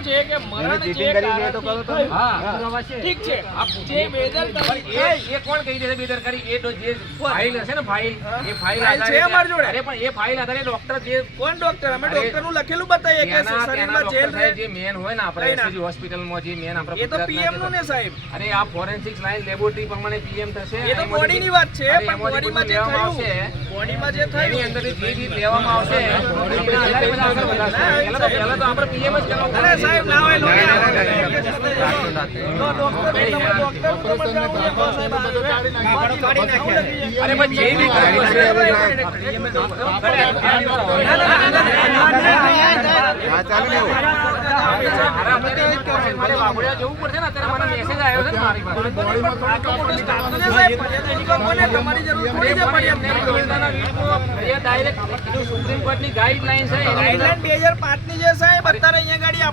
શું છે કે મરણ જે કારણ છે તો કરો તમે. હા, થયું, બરાબર છે. ઠીક છે જે બેદરકારી એ એ કોણ કહી દેશે બેદરકારી? એ તો જે ફાઇલ હશે ને ફાઇલ. એ ફાઇલ આધારે છે અમારી જોડે. અરે પણ એ ફાઇલ આધારે ડોક્ટર જે કોણ ડોક્ટર અમે ડોક્ટરનું લખેલું બતાવીએ કે શરીરમાં જેલ રહે. જે મેન હોય ને આપણે એસજી હોસ્પિટલમાં હોસ્પિટલમાં જે મેન આપણે એ તો પીએમનું ને સાહેબ. અરે આ ફોરેન્સિક લાઈન લેબોરેટરી પ્રમાણે પીએમ થશે. એ તો બોડી ની વાત છે પણ બોડી માં જે લેવામાં થયું આવશે. બોડીમાં જે એની અંદર જે જે લેવામાં આવશે એના આધારે બધા આગળ વધારશે. પહેલા તો આપણે પીએમ જ કરવું જે જ જવું પડશે ને અત્યારે મને મેસેજ આવ્યો છે મારી પાસે? તમારી જરૂર છે એમને સુપ્રીમ કોર્ટની ગાઈડલાઈન છે ગાઈડલાઈન બે હજાર પાંચની છે સાહેબ અત્યારે અહીંયા ગાડી